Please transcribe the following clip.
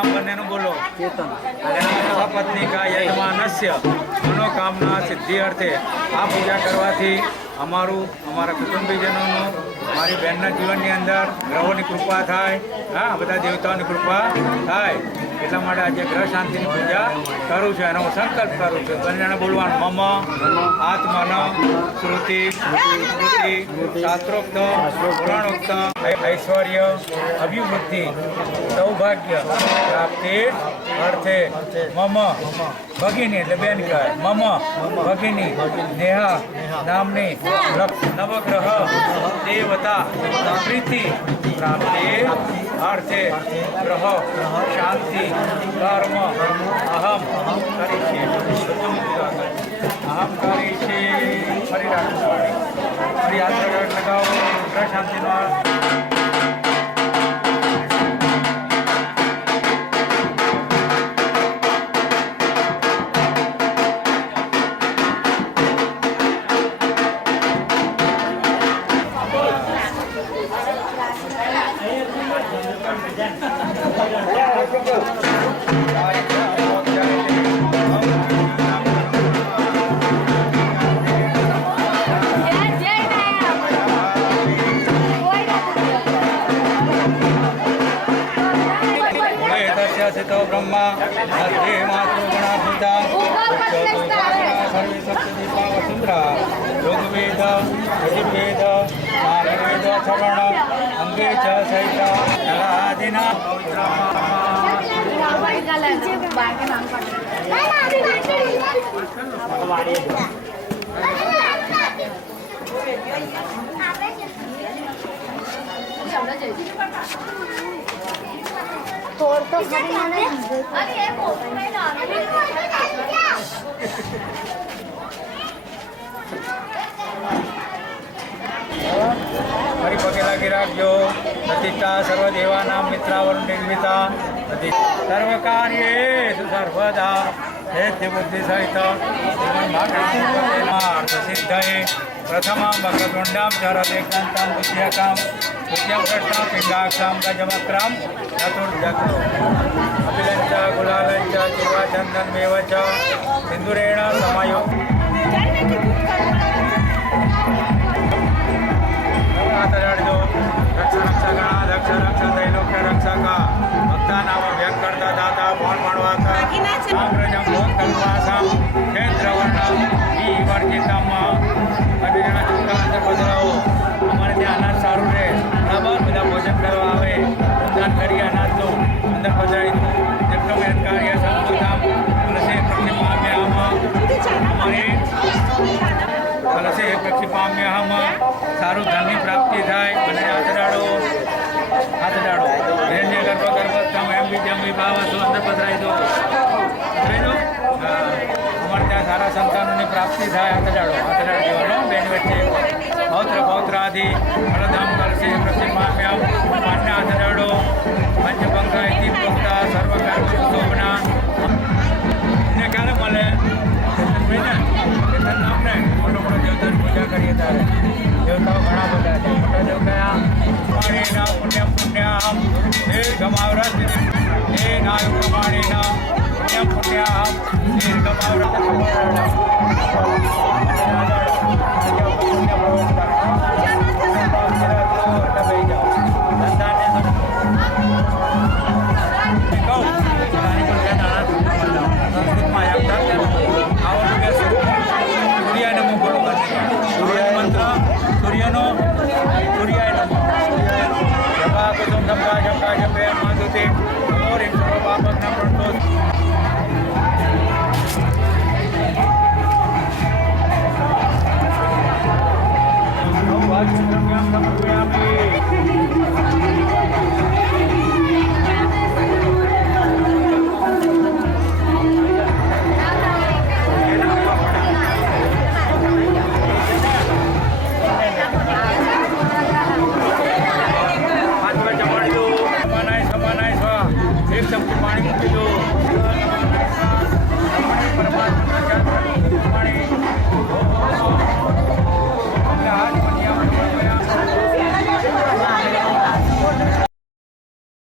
નામ બંનેનું બોલો. સપત્ની કા યજમાનસ્ય મનોકામના સિદ્ધિ અર્થે આ પૂજા કરવાથી અમારા કુટુંબીજનોનું મારી બહેનના જીવનની અંદર ગ્રહોની કૃપા થાય. હા, બધા દેવતાઓની કૃપા થાય. એટલા માટે આજે ગ્રહ શાંતિની પૂજા કરું છું. એનો હું સંકલ્પ કરું છું. બંનેને બોલવાનું મમ આત્મન શ્રુતિ સ્મૃતિ શાસ્ત્રોક્ત પુરાણોક્ત ઐશ્વર્ય અભિવૃદ્ધિ સૌભાગ્ય પ્રાપ્તિ અર્થે મમ ભગિની એટલે બેન કહેવાય. મમ ભગિની નેહા નામની નવગ્રહ દેવતા પ્રીતિ પ્રાપ્તિ અર્થે ગ્રહ શાંતિ કર્મ અહમ કરીશે. અહમ કરીશે. ફરી રાખવાની ફરી હાથ લગાવો. ગ્રહ શાંતિનો तो ब्रह्मा सर्वे मातृगुणाभूता सर्वे सप्तदीपा वसुंधरा ऋग्वेद यजुर्वेद सामवेद श्रवण अंगे च सहित जलादिना तोड़ तो खरी मैंने अरे ये फोटो में ना ફરી પગે લાગી રાખજો. પ્રતિષ્ઠા સર્વદેવાનાં મિત્રાવરણ નિર્મિતા સર્વ કાર્યેષુ સર્વદા હેત્ય બુદ્ધિ સહિત સિદ્ધયે પ્રથમા મકરતુંડામ ચરદેકાંતામ બુદ્ધ્યકામ બુદ્ધ્યમ કૃષ્ણ પિંડાક્ષામ ગજમક્રામ ચતુર્જક્રો અપિલંચ ગુલાલંચ ચિવાચંદનમેવ ચ સિંદુરેણ સમાયો રક્ષો રક્ષા દક્ષ રક્ષ તૈલોક્ય રક્ષક ભક્તા નામ વ્યક્ત કરતા દાતા ભોન મળવાતા સામ્રજમ ભોગ કલ્પાસમ ક્ષેત્રવર્ણ ઈ વર્જિતમ અને એના ચોખ્ખા અંદર બદલાવો. અમારે ત્યાં અનાજ સારું રહે. બરાબર બધા ભોજન કરવા આવે. દાન કરી અનાજનું અંદર પધરાવી દઉં. જેટલો મહેનત કાર્ય સંતોષામ કલશે પ્રક્ષિપામ્યહમ અમારી કલશે પ્રક્ષિપામ્યહમ સારું ધનની પ્રાપ્તિ થાય. અને હાથડાડો હિરણ્ય ગર્ભ ગર્ભોત્તમ એમ બીજમ વિભાવ અંદર પધરાવી દો. અમારે ત્યાં સારા સંતાનોની પ્રાપ્તિ થાય. હાથડાડો દેવાનો બેન વચ્ચે પૌત્ર પૌત્રાદિ ફળધામ કરશે પ્રતિમામ્યમ માન્ય હાથડાડો પંચપંખા ઇતિ પ્રોક્તા સર્વકર્મ શોભના ને ક્યારે મળે કેતન નામને મોટો મોટો દેવતાની પૂજા કરીએ ત્યારે દેવતાઓ ઘણા બધા છે. મોટા દેવ કયા પાણીના પુણ્યમ પુણ્યાહમ દીર્ઘમાવૃત હે નાયુ પ્રમાણેના પુણ્યમ પુણ્યાહમ દીર્ઘમાવૃત પાણી મૂકી દો.